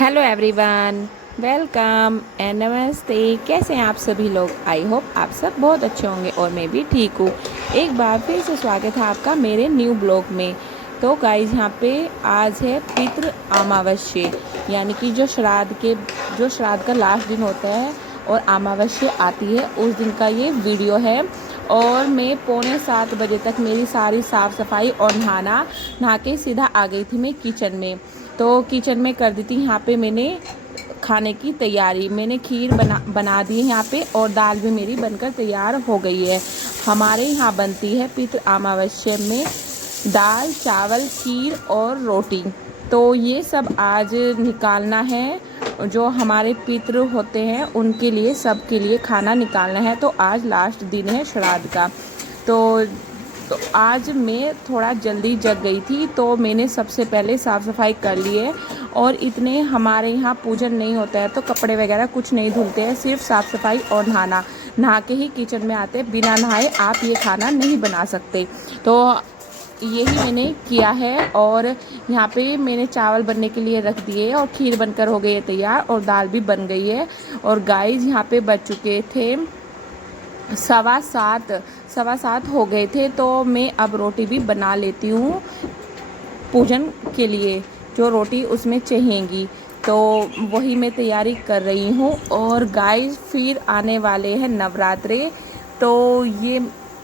Hello everyone, welcome and नमस्ते। कैसे हैं आप सभी लोग? आई होप आप सब बहुत अच्छे होंगे और मैं भी ठीक हूँ। एक बार फिर से स्वागत है आपका मेरे न्यू ब्लॉग में। तो गाइज यहाँ पे आज है पितृ अमावस्या, यानी कि जो श्राद्ध का लास्ट दिन होता है और अमावस्या आती है उस दिन का ये वीडियो है। और मैं 6:45 बजे तक मेरी सारी साफ़ सफाई और नहा के सीधा आ गई थी मैं किचन में। तो किचन में कर दी थी यहाँ पे मैंने खाने की तैयारी। मैंने खीर बना दी है यहाँ पे और दाल भी मेरी बनकर तैयार हो गई है। हमारे यहाँ बनती है पितृ अमावस्या में दाल चावल खीर और रोटी। तो ये सब आज निकालना है, जो हमारे पितृ होते हैं उनके लिए, सबके लिए खाना निकालना है। तो आज लास्ट दिन है श्राद्ध का। तो आज मैं थोड़ा जल्दी जग गई थी, तो मैंने सबसे पहले साफ़ सफाई कर ली है। और इतने हमारे यहाँ पूजन नहीं होता है तो कपड़े वगैरह कुछ नहीं धुलते हैं, सिर्फ साफ़ सफाई और नहा के ही किचन में आते। बिना नहाए आप ये खाना नहीं बना सकते। तो यही मैंने किया है। और यहाँ पे मैंने चावल बनने के लिए रख दिए और खीर बनकर हो गई है तैयार और दाल भी बन गई है। और गाइस यहाँ पे बज चुके थे 7:15 हो गए थे। तो मैं अब रोटी भी बना लेती हूँ पूजन के लिए, जो रोटी उसमें चाहिएगी। तो वही मैं तैयारी कर रही हूँ। और गाइस फिर आने वाले हैं नवरात्रे। तो ये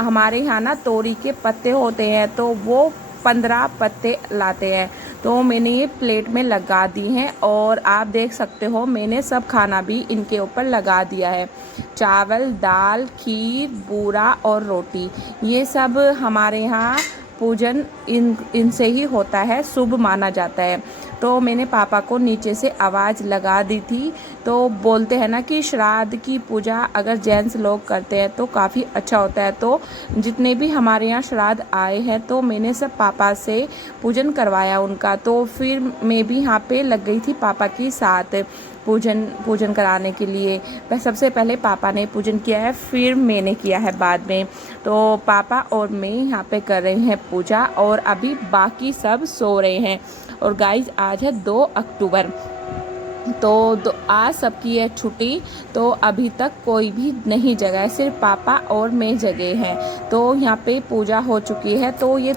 हमारे यहाँ ना तोरी के पत्ते होते हैं, तो वो 15 पत्ते लाते हैं। तो मैंने ये प्लेट में लगा दी हैं और आप देख सकते हो मैंने सब खाना भी इनके ऊपर लगा दिया है। चावल दाल खीर बूरा और रोटी, ये सब हमारे यहाँ पूजन इनसे ही होता है, शुभ माना जाता है। तो मैंने पापा को नीचे से आवाज़ लगा दी थी। तो बोलते हैं ना कि श्राद्ध की पूजा अगर जेंट्स लोग करते हैं तो काफ़ी अच्छा होता है। तो जितने भी हमारे यहाँ श्राद्ध आए हैं तो मैंने सब पापा से पूजन करवाया उनका। तो फिर मैं भी यहाँ पे लग गई थी पापा के साथ पूजन कराने के लिए। सबसे पहले पापा ने पूजन किया है, फिर मैंने किया है बाद में। तो पापा और मैं यहाँ पे कर रहे हैं पूजा और अभी बाकी सब सो रहे हैं। और गाइज आज है 2 अक्टूबर। तो आज सबकी है छुट्टी, तो अभी तक कोई भी नहीं जगा है, सिर्फ पापा और मैं जगे हैं। तो यहाँ पे पूजा हो चुकी है। तो ये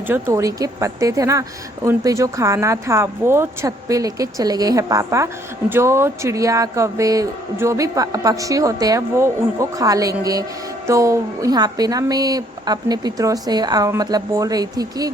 जो तोरी के पत्ते थे ना, उन पे जो खाना था वो छत पे लेके चले गए हैं पापा। जो चिड़िया कौवे जो भी पक्षी होते हैं वो उनको खा लेंगे। तो यहाँ पे ना मैं अपने पितरों से मतलब बोल रही थी कि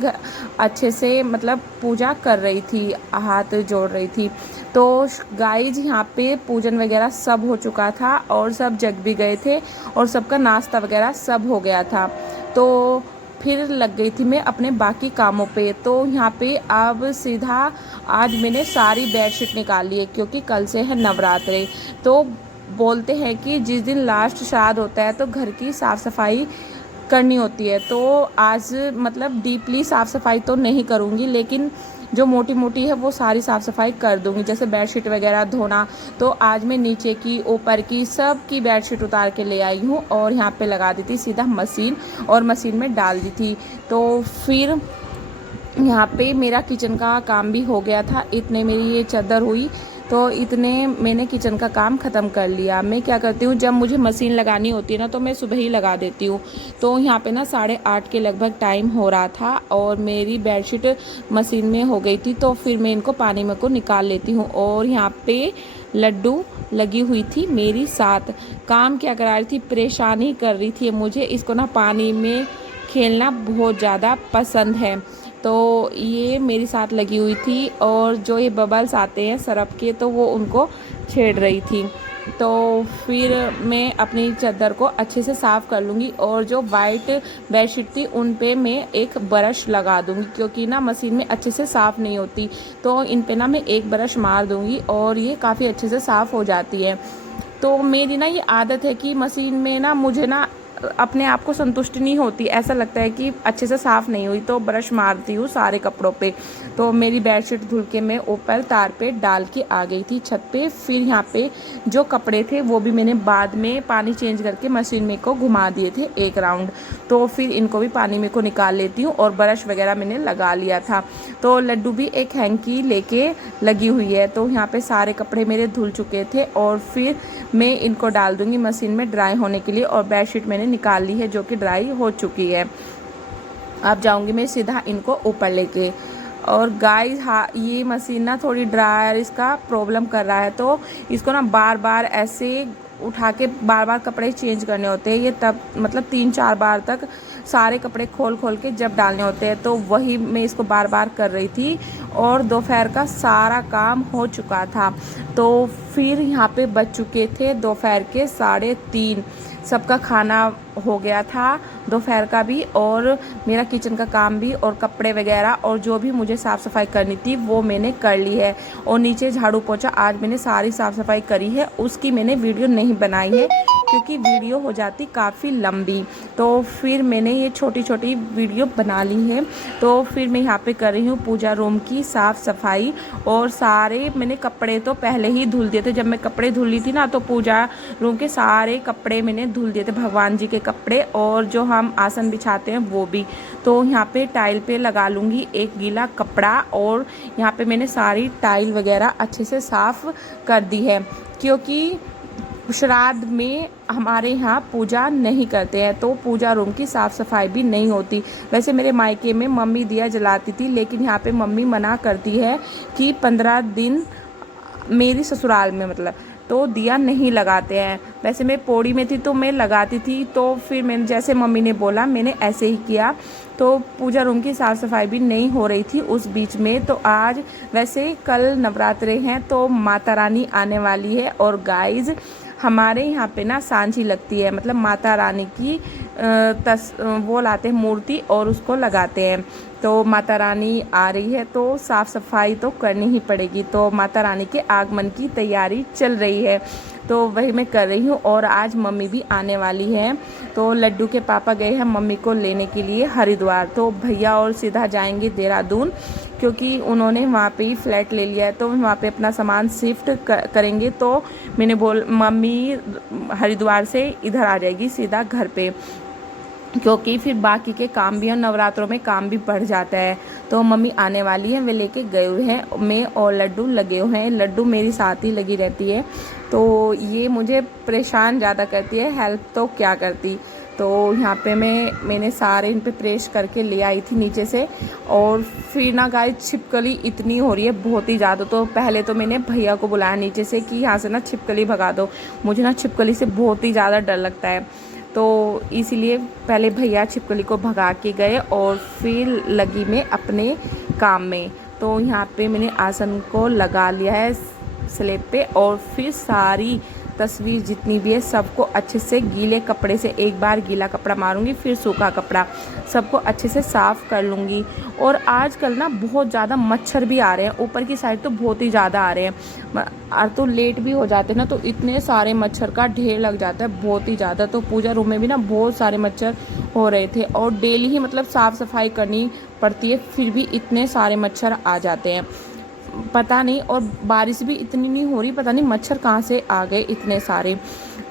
अच्छे से मतलब पूजा कर रही थी, हाथ जोड़ रही थी। तो गाइज यहाँ पे पूजन वगैरह सब हो चुका था और सब जग भी गए थे और सबका नाश्ता वगैरह सब हो गया था। तो फिर लग गई थी मैं अपने बाकी कामों पे। तो यहाँ पे अब सीधा आज मैंने सारी बेडशीट निकाल ली है, क्योंकि कल से है नवरात्रे। तो बोलते हैं कि जिस दिन लास्ट श्राद्ध होता है तो घर की साफ़ सफाई करनी होती है। तो आज मतलब डीपली साफ़ सफाई तो नहीं करूँगी, लेकिन जो मोटी मोटी है वो सारी साफ़ सफाई कर दूँगी, जैसे बेडशीट वगैरह धोना। तो आज मैं नीचे की ऊपर की सब की बेडशीट उतार के ले आई हूँ और यहाँ पे लगा दी थी सीधा मशीन, और मशीन में डाल दी थी। तो फिर यहाँ पे मेरा किचन का काम भी हो गया था। इतने मेरी ये चादर हुई, तो इतने मैंने किचन का काम ख़त्म कर लिया। मैं क्या करती हूँ, जब मुझे मशीन लगानी होती है ना तो मैं सुबह ही लगा देती हूँ। तो यहाँ पे ना 8:30 के लगभग टाइम हो रहा था और मेरी बेडशीट मशीन में हो गई थी। तो फिर मैं इनको पानी में को निकाल लेती हूँ। और यहाँ पे लड्डू लगी हुई थी मेरी साथ, काम क्या करा रही थी, परेशानी कर रही थी मुझे। इसको ना पानी में खेलना बहुत ज़्यादा पसंद है, तो ये मेरी साथ लगी हुई थी। और जो ये बबल्स आते हैं सरफ के, तो वो उनको छेड़ रही थी। तो फिर मैं अपनी चादर को अच्छे से साफ़ कर लूँगी और जो वाइट बेडशीट थी उन पे मैं एक ब्रश लगा दूँगी, क्योंकि ना मशीन में अच्छे से साफ़ नहीं होती। तो इन पे ना मैं एक ब्रश मार दूँगी और ये काफ़ी अच्छे से साफ़ हो जाती है। तो मेरी ना ये आदत है कि मशीन में ना मुझे ना अपने आप को संतुष्टि नहीं होती, ऐसा लगता है कि अच्छे से साफ़ नहीं हुई, तो ब्रश मारती हूँ सारे कपड़ों पे। तो मेरी बेडशीट धुल के मैं ऊपर तार पे डाल के आ गई थी छत पे। फिर यहाँ पे जो कपड़े थे वो भी मैंने बाद में पानी चेंज करके मशीन में को घुमा दिए थे एक राउंड, तो फिर इनको भी पानी में को निकाल लेती हूँ। और ब्रश वगैरह मैंने लगा लिया था। तो लड्डू भी एक हैंकी लेके लगी हुई है। तो यहाँ पे सारे कपड़े मेरे धुल चुके थे और फिर मैं इनको डाल दूँगी मशीन में ड्राई होने के लिए। और बेडशीट मैंने निकाल ली है जो कि ड्राई हो चुकी है। अब जाऊँगी मैं सीधा इनको ऊपर लेके। और गाइस हाँ, ये मशीन ना थोड़ी ड्रायर इसका प्रॉब्लम कर रहा है, तो इसको ना बार बार ऐसे उठा के बार बार कपड़े चेंज करने होते हैं। ये तब मतलब 3-4 बार तक सारे कपड़े खोल खोल के जब डालने होते हैं, तो वही मैं इसको बार बार कर रही थी। और दोपहर का सारा काम हो चुका था। तो फिर यहाँ पे बज चुके थे दोपहर के 3:30। सबका खाना हो गया था दोपहर का भी, और मेरा किचन का काम भी, और कपड़े वगैरह और जो भी मुझे साफ़ सफाई करनी थी वो मैंने कर ली है। और नीचे झाड़ू पोछा आज मैंने सारी साफ़ सफाई करी है, उसकी मैंने वीडियो नहीं बनाई है क्योंकि वीडियो हो जाती काफ़ी लंबी। तो फिर मैंने ये छोटी छोटी वीडियो बना ली है। तो फिर मैं यहाँ पे कर रही हूँ पूजा रूम की साफ़ सफाई। और सारे मैंने कपड़े तो पहले ही धुल दिए थे। जब मैं कपड़े धुल ली थी ना, तो पूजा रूम के सारे कपड़े मैंने धुल दिए थे, भगवान जी के कपड़े और जो हम आसन बिछाते हैं वो भी। तो यहाँ पे टाइल पे लगा लूँगी एक गीला कपड़ा। और यहाँ पे मैंने सारी टाइल वगैरह अच्छे से साफ़ कर दी है, क्योंकि श्राद्ध में हमारे यहाँ पूजा नहीं करते हैं, तो पूजा रूम की साफ़ सफाई भी नहीं होती। वैसे मेरे मायके में मम्मी दिया जलाती थी, लेकिन यहाँ पे मम्मी मना करती है कि 15 दिन मेरी ससुराल में मतलब तो दिया नहीं लगाते हैं। वैसे मैं पौड़ी में थी तो मैं लगाती थी, तो फिर मैंने जैसे मम्मी ने बोला मैंने ऐसे ही किया। तो पूजा रूम की साफ़ सफाई भी नहीं हो रही थी उस बीच में। तो आज वैसे कल नवरात्रे हैं, तो माता रानी आने वाली है। और गाइज हमारे यहाँ पे ना सांझी लगती है, मतलब माता रानी की वो लाते हैं मूर्ति और उसको लगाते हैं। तो माता रानी आ रही है तो साफ़ सफाई तो करनी ही पड़ेगी। तो माता रानी के आगमन की तैयारी चल रही है, तो वही मैं कर रही हूँ। और आज मम्मी भी आने वाली है। तो लड्डू के पापा गए हैं मम्मी को लेने के लिए हरिद्वार। तो भैया और सीधा जाएंगे देहरादून, क्योंकि उन्होंने वहाँ पे ही फ्लैट ले लिया है, तो वहाँ पे अपना सामान शिफ्ट करेंगे। तो मैंने मम्मी हरिद्वार से इधर आ जाएगी सीधा घर पे, क्योंकि फिर बाकी के काम भी और नवरात्रों में काम भी बढ़ जाता है। तो मम्मी आने वाली है, वे लेके गए हुए हैं। मैं और लड्डू लगे हुए हैं। लड्डू मेरी साथ ही लगी रहती है, तो ये मुझे परेशान ज़्यादा करती है, हेल्प तो क्या करती। तो यहाँ पे मैंने सारे इन पे प्रेस करके ले आई थी नीचे से। और फिर ना गाइस छिपकली इतनी हो रही है बहुत ही ज़्यादा। तो पहले तो मैंने भैया को बुलाया नीचे से कि यहाँ से ना छिपकली भगा दो, मुझे ना छिपकली से बहुत ही ज़्यादा डर लगता है। तो इसीलिए पहले भैया छिपकली को भगा के गए और फिर लगी मैं अपने काम में। तो यहाँ पे मैंने आसन को लगा लिया है स्लैब पे, और फिर सारी तस्वीर जितनी भी है सबको अच्छे से गीले कपड़े से, एक बार गीला कपड़ा मारूंगी फिर सूखा कपड़ा, सबको अच्छे से साफ़ कर लूँगी। और आजकल ना बहुत ज़्यादा मच्छर भी आ रहे हैं, ऊपर की साइड तो बहुत ही ज़्यादा आ रहे हैं। और तो लेट भी हो जाते हैं ना, तो इतने सारे मच्छर का ढेर लग जाता है बहुत ही ज़्यादा। तो पूजा रूम में भी ना बहुत सारे मच्छर हो रहे थे, और डेली ही मतलब साफ़ सफाई करनी पड़ती है, फिर भी इतने सारे मच्छर आ जाते हैं पता नहीं। और बारिश भी इतनी नहीं हो रही, पता नहीं मच्छर कहाँ से आ गए इतने सारे।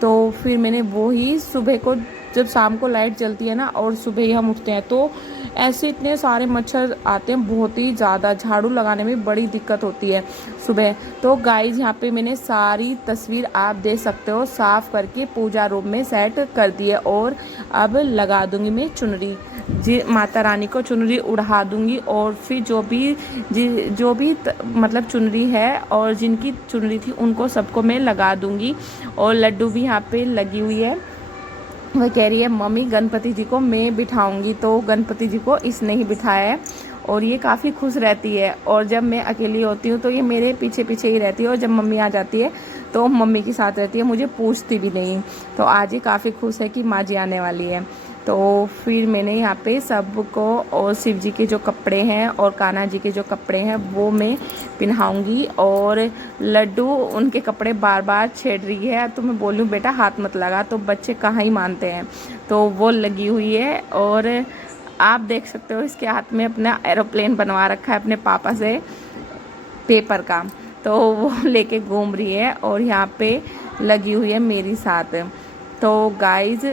तो फिर मैंने वो ही सुबह को, जब शाम को लाइट जलती है ना और सुबह ही हम उठते हैं, तो ऐसे इतने सारे मच्छर आते हैं बहुत ही ज़्यादा, झाड़ू लगाने में बड़ी दिक्कत होती है सुबह। तो गाइस यहाँ पे मैंने सारी तस्वीर आप देख सकते हो साफ़ करके पूजा रूम में सेट कर दी है। और अब लगा दूँगी मैं चुनरी, जी माता रानी को चुनरी उड़ा दूँगी। और फिर जो भी मतलब चुनरी है और जिनकी चुनरी थी उनको सबको मैं लगा दूँगी। और लड्डू भी यहाँ पे लगी हुई है, वह कह रही है मम्मी गणपति जी को मैं बिठाऊंगी। तो गणपति जी को इसने ही बिठाया है, और ये काफ़ी खुश रहती है। और जब मैं अकेली होती हूँ तो ये मेरे पीछे पीछे ही रहती है, और जब मम्मी आ जाती है तो मम्मी के साथ रहती है, मुझे पूछती भी नहीं। तो आज ये काफ़ी खुश है कि माँ जी आने वाली है। तो फिर मैंने यहाँ पे सबको और शिव जी के जो कपड़े हैं और कान्हा जी के जो कपड़े हैं वो मैं पहनाऊँगी। और लड्डू उनके कपड़े बार बार छेड़ रही है, तो मैं बोल रही हूँ बेटा हाथ मत लगा, तो बच्चे कहाँ ही मानते हैं। तो वो लगी हुई है और आप देख सकते हो इसके हाथ में अपना एरोप्लेन बनवा रखा है अपने पापा से पेपर का, तो वो लेके घूम रही है और यहाँ पे लगी हुई है मेरी साथ। तो गाइज़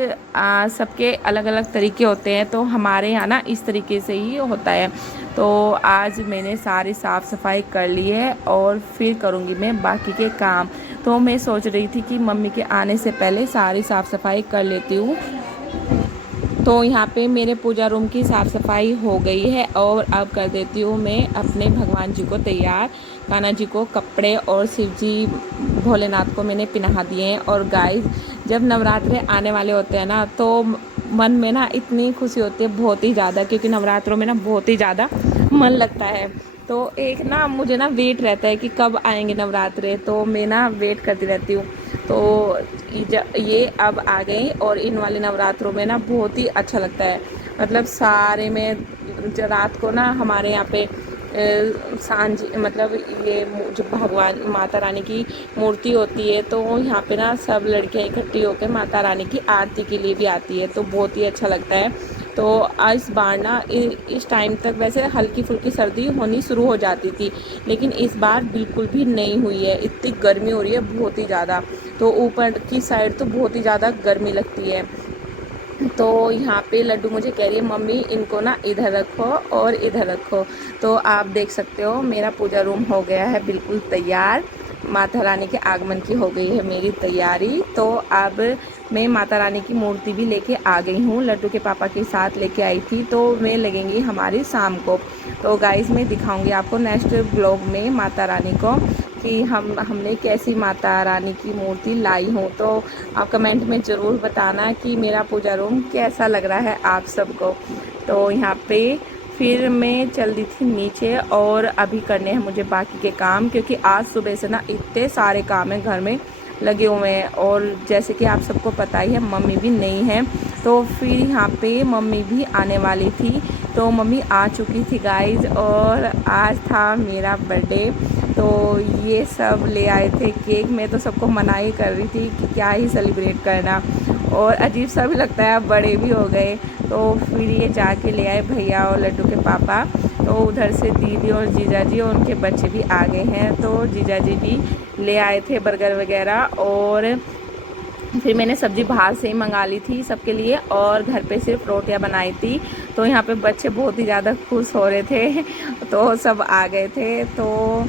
सबके अलग अलग तरीके होते हैं, तो हमारे यहाँ ना इस तरीके से ही होता है। तो आज मैंने सारी साफ़ सफाई कर ली है और फिर करूँगी मैं बाकी के काम। तो मैं सोच रही थी कि मम्मी के आने से पहले सारी साफ़ सफाई कर लेती हूँ। तो यहाँ पे मेरे पूजा रूम की साफ़ सफाई हो गई है और अब कर देती हूँ मैं अपने भगवान जी को तैयार। कान्हा जी को कपड़े और शिव जी भोलेनाथ को मैंने पहना दिए हैं। और गाइस जब नवरात्रे आने वाले होते हैं ना, तो मन में ना इतनी खुशी होती है बहुत ही ज़्यादा, क्योंकि नवरात्रों में ना बहुत ही ज़्यादा मन लगता है। तो एक ना मुझे ना वेट रहता है कि कब आएंगे नवरात्रे, तो मैं ना वेट करती रहती हूँ। तो ये अब आ गई और इन वाले नवरात्रों में ना बहुत ही अच्छा लगता है। मतलब सारे में रात को ना हमारे यहाँ पे सांझ मतलब ये जो भगवान माता रानी की मूर्ति होती है, तो यहाँ पे ना सब लड़कियाँ इकट्ठी होकर माता रानी की आरती के लिए भी आती है, तो बहुत ही अच्छा लगता है। तो इस बार ना इस टाइम तक वैसे हल्की फुल्की सर्दी होनी शुरू हो जाती थी, लेकिन इस बार बिल्कुल भी नहीं हुई है। इतनी गर्मी हो रही है बहुत ही ज़्यादा, तो ऊपर की साइड तो बहुत ही ज़्यादा गर्मी लगती है। तो यहाँ पे लड्डू मुझे कह रही है मम्मी इनको ना इधर रखो और इधर रखो। तो आप देख सकते हो मेरा पूजा रूम हो गया है बिल्कुल तैयार। माता रानी के आगमन की हो गई है मेरी तैयारी। तो अब मैं माता रानी की मूर्ति भी लेके आ गई हूँ, लड्डू के पापा के साथ लेके आई थी। तो मैं लगेंगी हमारी शाम को। तो गाइस मैं दिखाऊंगी आपको नेक्स्ट ब्लॉग में माता रानी को कि हमने कैसी माता रानी की मूर्ति लाई हूँ। तो आप कमेंट में ज़रूर बताना कि मेरा पूजा रूम कैसा लग रहा है आप सबको। तो यहाँ पे फिर मैं चल दी थी नीचे और अभी करने हैं मुझे बाकी के काम, क्योंकि आज सुबह से ना इतने सारे काम हैं घर में लगे हुए हैं। और जैसे कि आप सबको पता ही है मम्मी भी नहीं है, तो फिर यहाँ पे मम्मी भी आने वाली थी। तो मम्मी आ चुकी थी गाइज, और आज था मेरा बर्थडे। तो ये सब ले आए थे केक। मैं तो सबको मना ही कर रही थी कि क्या ही सेलिब्रेट करना, और अजीब सा भी लगता है, बड़े भी हो गए। तो फिर ये जाके ले आए भैया और लड्डू के पापा। तो उधर से दीदी और जीजा जी और उनके बच्चे भी आ गए हैं। तो जीजा जी भी ले आए थे बर्गर वगैरह, और फिर मैंने सब्ज़ी बाहर से ही मंगा ली थी सबके लिए, और घर पे सिर्फ रोटियां बनाई थी। तो यहाँ पे बच्चे बहुत ही ज़्यादा खुश हो रहे थे, तो सब आ गए थे। तो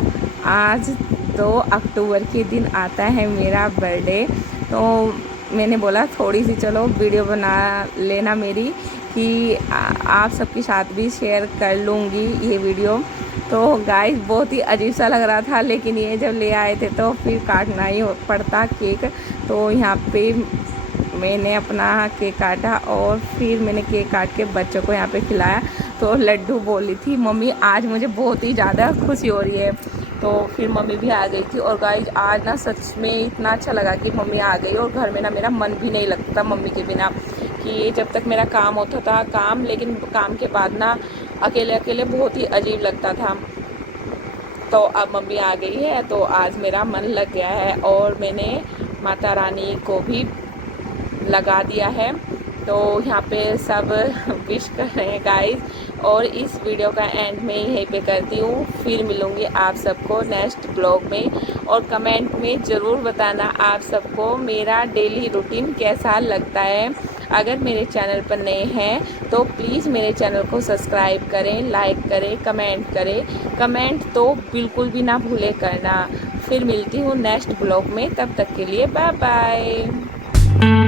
आज 2 अक्टूबर के दिन आता है मेरा बर्थडे। तो मैंने बोला थोड़ी सी चलो वीडियो बना लेना मेरी, कि आप सबके साथ भी शेयर कर लूँगी ये वीडियो। तो गाइस बहुत ही अजीब सा लग रहा था, लेकिन ये जब ले आए थे तो फिर काटना ही पड़ता केक। तो यहाँ पे मैंने अपना केक काटा और फिर मैंने केक काट के बच्चों को यहाँ पे खिलाया। तो लड्डू बोली थी मम्मी आज मुझे बहुत ही ज़्यादा खुशी हो रही है। तो फिर मम्मी भी आ गई थी, और गाइस आज ना सच में इतना अच्छा लगा कि मम्मी आ गई। और घर में ना मेरा मन भी नहीं लगता मम्मी के बिना, कि जब तक मेरा काम होता था काम, लेकिन काम के बाद ना अकेले अकेले बहुत ही अजीब लगता था। तो अब मम्मी आ गई है तो आज मेरा मन लग गया है, और मैंने माता रानी को भी लगा दिया है। तो यहाँ पे सब विश कर रहे हैं गाइस, और इस वीडियो का एंड में यहीं पे करती हूँ। फिर मिलूँगी आप सबको नेक्स्ट ब्लॉग में, और कमेंट में ज़रूर बताना आप सबको मेरा डेली रूटीन कैसा लगता है। अगर मेरे चैनल पर नए हैं तो प्लीज़ मेरे चैनल को सब्सक्राइब करें, लाइक करें, कमेंट करें। कमेंट तो बिल्कुल भी ना भूले करना। फिर मिलती हूँ नेक्स्ट ब्लॉग में, तब तक के लिए बाय बाय।